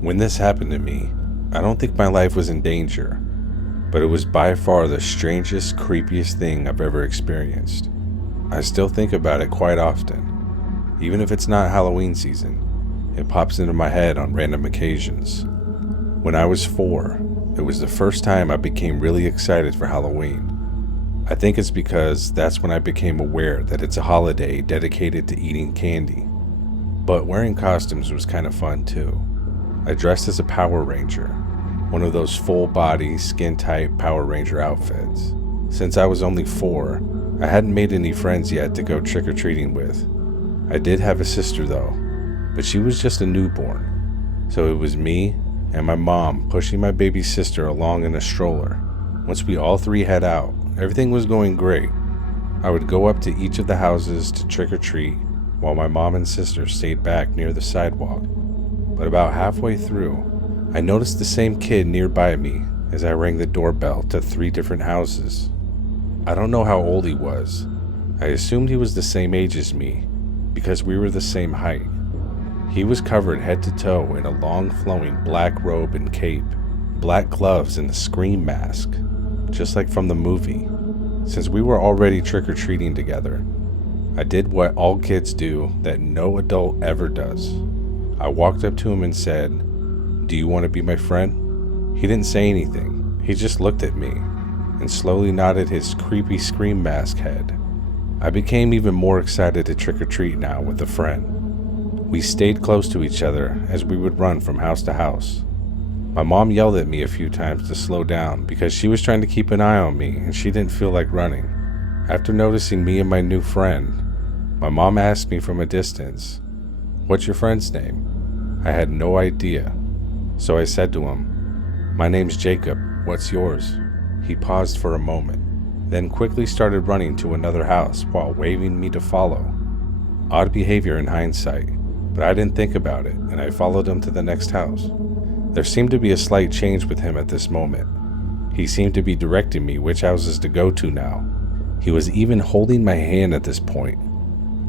When this happened to me, I don't think my life was in danger, but it was by far the strangest, creepiest thing I've ever experienced. I still think about it quite often. Even if it's not Halloween season, it pops into my head on random occasions. When I was 4, it was the first time I became really excited for Halloween. I think it's because that's when I became aware that it's a holiday dedicated to eating candy. But wearing costumes was kind of fun too. I dressed as a Power Ranger, one of those full-body, skin-tight Power Ranger outfits. Since I was only 4, I hadn't made any friends yet to go trick-or-treating with. I did have a sister though, but she was just a newborn. So it was me and my mom pushing my baby sister along in a stroller. Once we all 3 head out, everything was going great. I would go up to each of the houses to trick-or-treat while my mom and sister stayed back near the sidewalk. But about halfway through, I noticed the same kid nearby me as I rang the doorbell to 3 different houses. I don't know how old he was. I assumed he was the same age as me because we were the same height. He was covered head to toe in a long flowing black robe and cape, black gloves and a scream mask, just like from the movie. Since we were already trick-or-treating together, I did what all kids do that no adult ever does. I walked up to him and said, "Do you want to be my friend?" He didn't say anything. He just looked at me and slowly nodded his creepy scream mask head. I became even more excited to trick-or-treat now with a friend. We stayed close to each other as we would run from house to house. My mom yelled at me a few times to slow down because she was trying to keep an eye on me and she didn't feel like running. After noticing me and my new friend, my mom asked me from a distance, "What's your friend's name?" I had no idea, so I said to him, "My name's Jacob, what's yours?" He paused for a moment, then quickly started running to another house while waving me to follow. Odd behavior in hindsight, but I didn't think about it and I followed him to the next house. There seemed to be a slight change with him at this moment. He seemed to be directing me which houses to go to now. He was even holding my hand at this point.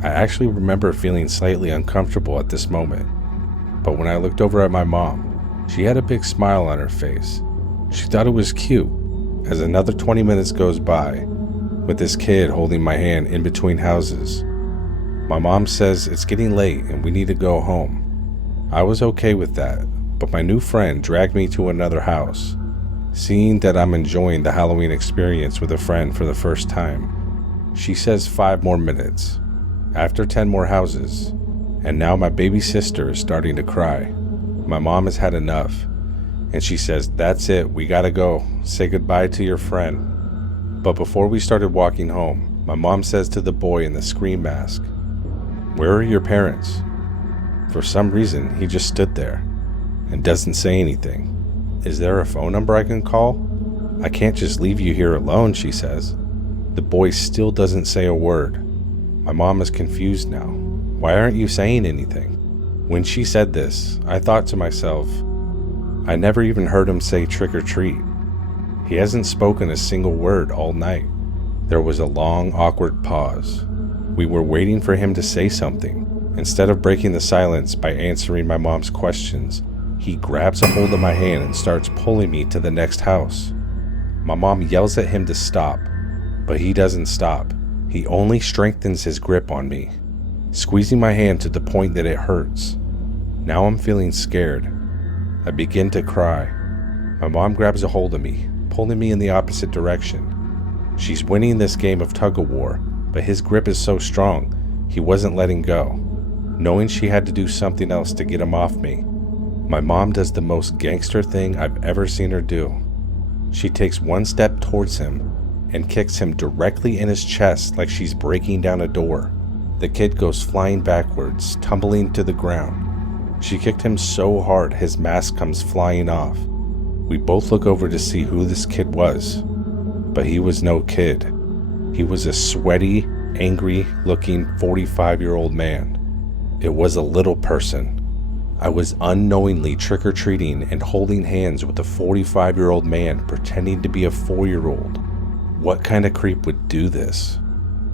I actually remember feeling slightly uncomfortable at this moment. But when I looked over at my mom, she had a big smile on her face. She thought it was cute. As another 20 minutes goes by, with this kid holding my hand in between houses, my mom says it's getting late and we need to go home. I was okay with that, but my new friend dragged me to another house. Seeing that I'm enjoying the Halloween experience with a friend for the first time, she says 5 more minutes. After 10 more houses, and now my baby sister is starting to cry. My mom has had enough, and she says, "That's it, we gotta go. Say goodbye to your friend." But before we started walking home, my mom says to the boy in the scream mask, "Where are your parents?" For some reason, he just stood there and doesn't say anything. "Is there a phone number I can call? I can't just leave you here alone," she says. The boy still doesn't say a word. My mom is confused now. "Why aren't you saying anything?" When she said this, I thought to myself, I never even heard him say trick or treat. He hasn't spoken a single word all night. There was a long, awkward pause. We were waiting for him to say something. Instead of breaking the silence by answering my mom's questions, he grabs a hold of my hand and starts pulling me to the next house. My mom yells at him to stop, but he doesn't stop. He only strengthens his grip on me, squeezing my hand to the point that it hurts. Now I'm feeling scared. I begin to cry. My mom grabs a hold of me, pulling me in the opposite direction. She's winning this game of tug-of-war, but his grip is so strong, he wasn't letting go. Knowing she had to do something else to get him off me, my mom does the most gangster thing I've ever seen her do. She takes one step towards him and kicks him directly in his chest like she's breaking down a door. The kid goes flying backwards, tumbling to the ground. She kicked him so hard his mask comes flying off. We both look over to see who this kid was, but he was no kid. He was a sweaty, angry-looking 45-year-old man. It was a little person. I was unknowingly trick-or-treating and holding hands with a 45-year-old man pretending to be a 4-year-old. What kind of creep would do this?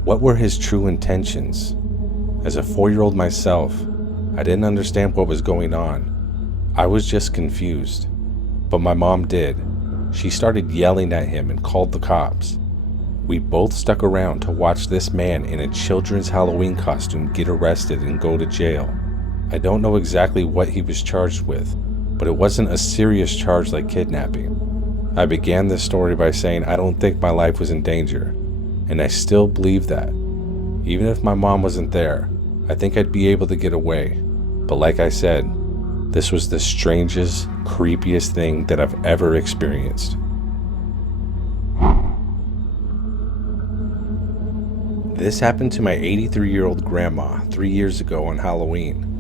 What were his true intentions? As a 4-year-old myself, I didn't understand what was going on. I was just confused. But my mom did. She started yelling at him and called the cops. We both stuck around to watch this man in a children's Halloween costume get arrested and go to jail. I don't know exactly what he was charged with, but it wasn't a serious charge like kidnapping. I began this story by saying I don't think my life was in danger, and I still believe that. Even if my mom wasn't there, I think I'd be able to get away. But like I said, this was the strangest, creepiest thing that I've ever experienced. This happened to my 83-year-old grandma 3 years ago on Halloween.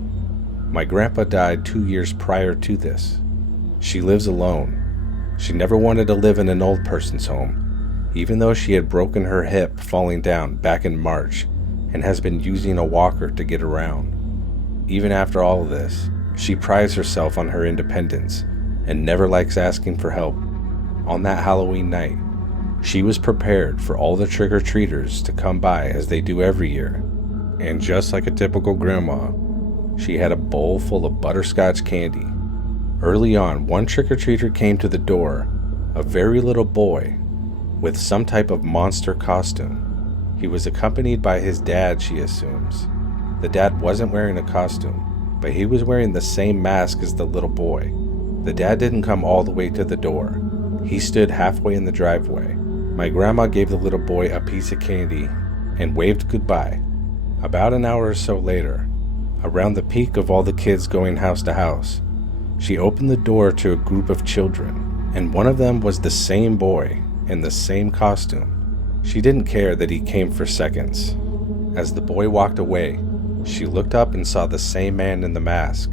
My grandpa died 2 years prior to this. She lives alone. She never wanted to live in an old person's home, even though she had broken her hip falling down back in March and has been using a walker to get around. Even after all of this, she prides herself on her independence and never likes asking for help. On that Halloween night, she was prepared for all the trick-or-treaters to come by as they do every year. And just like a typical grandma, she had a bowl full of butterscotch candy. Early on, one trick-or-treater came to the door, a very little boy with some type of monster costume. He was accompanied by his dad, she assumes. The dad wasn't wearing a costume, but he was wearing the same mask as the little boy. The dad didn't come all the way to the door. He stood halfway in the driveway. My grandma gave the little boy a piece of candy and waved goodbye. About an hour or so later, around the peak of all the kids going house to house, she opened the door to a group of children, and one of them was the same boy in the same costume. She didn't care that he came for seconds. As the boy walked away, she looked up and saw the same man in the mask.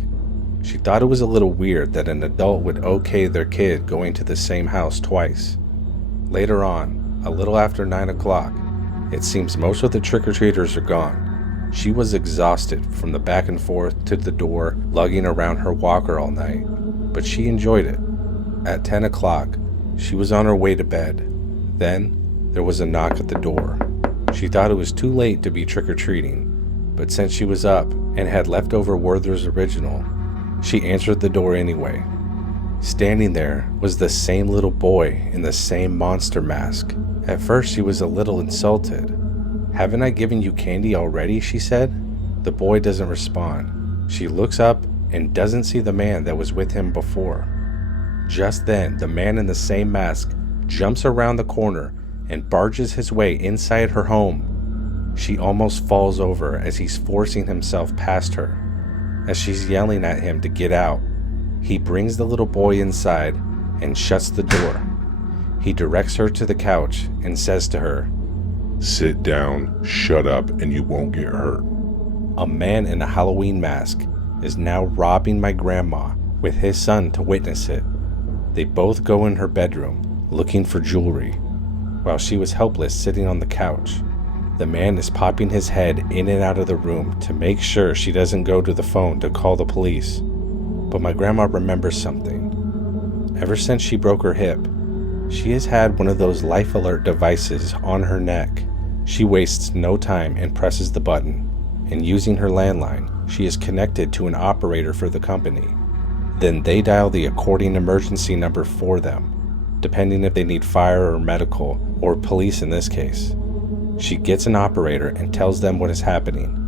She thought it was a little weird that an adult would okay their kid going to the same house twice. Later on, a little after 9 o'clock, it seems most of the trick-or-treaters are gone. She was exhausted from the back and forth to the door, lugging around her walker all night, but she enjoyed it. At 10 o'clock, she was on her way to bed. Then, there was a knock at the door. She thought it was too late to be trick-or-treating, but since she was up and had leftover Werther's Original, she answered the door anyway. Standing there was the same little boy in the same monster mask. At first, she was a little insulted. "Haven't I given you candy already?" she said. The boy doesn't respond. She looks up and doesn't see the man that was with him before. Just then, the man in the same mask jumps around the corner and barges his way inside her home. She almost falls over as he's forcing himself past her. As she's yelling at him to get out, he brings the little boy inside and shuts the door. He directs her to the couch and says to her, "Sit down, shut up, and you won't get hurt." A man in a Halloween mask is now robbing my grandma with his son to witness it. They both go in her bedroom looking for jewelry, while she was helpless sitting on the couch. The man is popping his head in and out of the room to make sure she doesn't go to the phone to call the police. But my grandma remembers something. Ever since she broke her hip, she has had one of those life alert devices on her neck. She wastes no time and presses the button, and using her landline, she is connected to an operator for the company. Then they dial the according emergency number for them, depending if they need fire or medical, or police in this case. She gets an operator and tells them what is happening,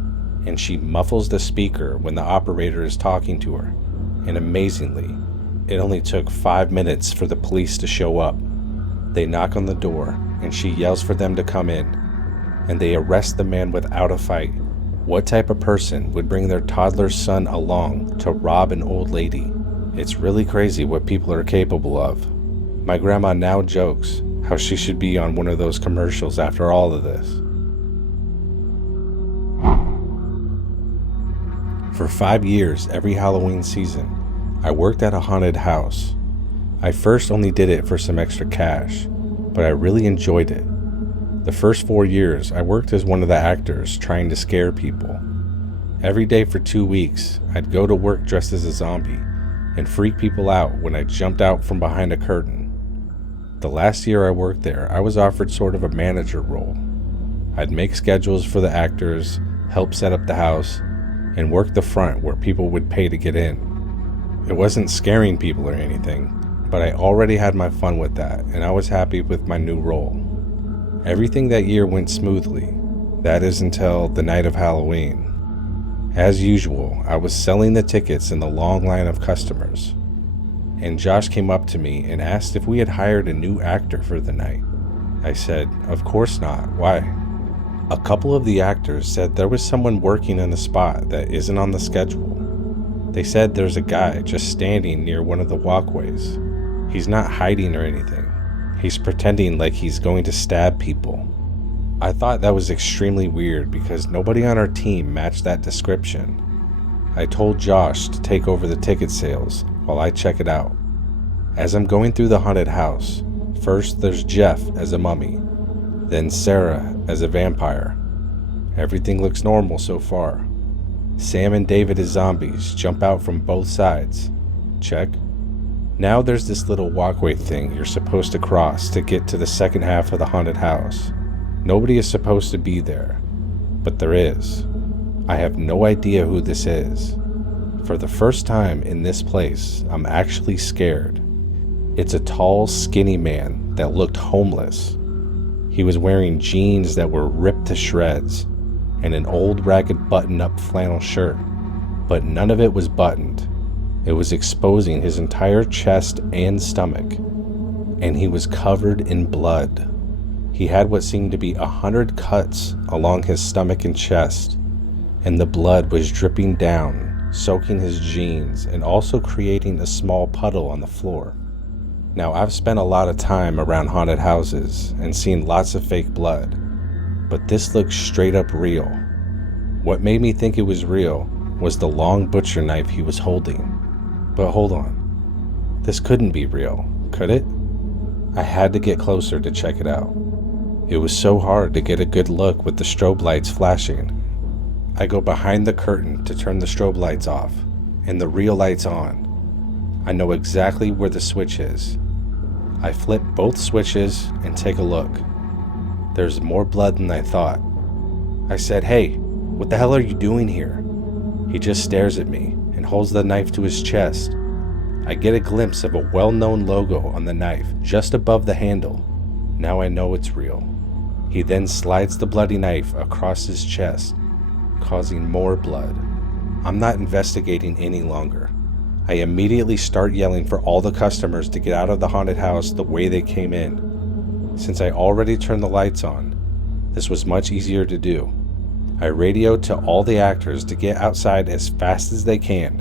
and she muffles the speaker when the operator is talking to her. And amazingly, it only took 5 minutes for the police to show up. They knock on the door, and she yells for them to come in, and they arrest the man without a fight. What type of person would bring their toddler son along to rob an old lady? It's really crazy what people are capable of. My grandma now jokes how she should be on one of those commercials after all of this. For 5 years, every Halloween season, I worked at a haunted house. I first only did it for some extra cash, but I really enjoyed it. The first 4 years, I worked as one of the actors trying to scare people. Every day for 2 weeks, I'd go to work dressed as a zombie and freak people out when I jumped out from behind a curtain. The last year I worked there, I was offered sort of a manager role. I'd make schedules for the actors, help set up the house, and work the front where people would pay to get in. It wasn't scaring people or anything, but I already had my fun with that, and I was happy with my new role. Everything that year went smoothly. That is until the night of Halloween. As usual, I was selling the tickets in the long line of customers, and Josh came up to me and asked if we had hired a new actor for the night. I said, of course not, why? A couple of the actors said there was someone working in a spot that isn't on the schedule. They said there's a guy just standing near one of the walkways. He's not hiding or anything. He's pretending like he's going to stab people. I thought that was extremely weird because nobody on our team matched that description. I told Josh to take over the ticket sales while I check it out. As I'm going through the haunted house, first there's Jeff as a mummy, then Sarah as a vampire. Everything looks normal so far. Sam and David as zombies jump out from both sides. Check. Now there's this little walkway thing you're supposed to cross to get to the second half of the haunted house. Nobody is supposed to be there, but there is. I have no idea who this is. For the first time in this place, I'm actually scared. It's a tall, skinny man that looked homeless. He was wearing jeans that were ripped to shreds and an old ragged button-up flannel shirt, but none of it was buttoned. It was exposing his entire chest and stomach, and he was covered in blood. He had what seemed to be 100 cuts along his stomach and chest, and the blood was dripping down, soaking his jeans and also creating a small puddle on the floor. Now, I've spent a lot of time around haunted houses and seen lots of fake blood, but this looked straight up real. What made me think it was real was the long butcher knife he was holding. But hold on, this couldn't be real, could it? I had to get closer to check it out. It was so hard to get a good look with the strobe lights flashing. I go behind the curtain to turn the strobe lights off, and the real lights on. I know exactly where the switch is. I flip both switches and take a look. There's more blood than I thought. I said, "Hey, what the hell are you doing here?" He just stares at me and holds the knife to his chest. I get a glimpse of a well-known logo on the knife just above the handle. Now I know it's real. He then slides the bloody knife across his chest, causing more blood. I'm not investigating any longer. I immediately start yelling for all the customers to get out of the haunted house the way they came in. Since I already turned the lights on, this was much easier to do. I radio to all the actors to get outside as fast as they can.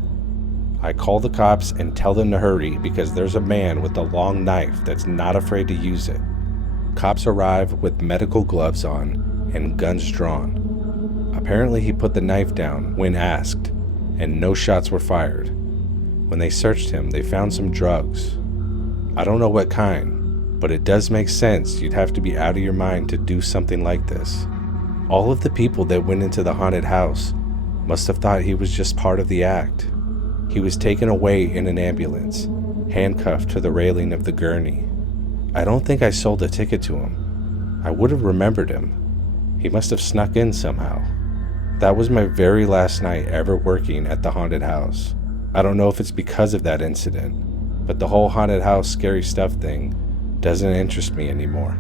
I call the cops and tell them to hurry because there's a man with a long knife that's not afraid to use it. Cops arrive with medical gloves on and guns drawn. Apparently he put the knife down when asked, and no shots were fired. When they searched him, they found some drugs. I don't know what kind, but it does make sense you'd have to be out of your mind to do something like this. All of the people that went into the haunted house must have thought he was just part of the act. He was taken away in an ambulance, handcuffed to the railing of the gurney. I don't think I sold a ticket to him. I would have remembered him. He must have snuck in somehow. That was my very last night ever working at the haunted house. I don't know if it's because of that incident, but the whole haunted house scary stuff thing doesn't interest me anymore.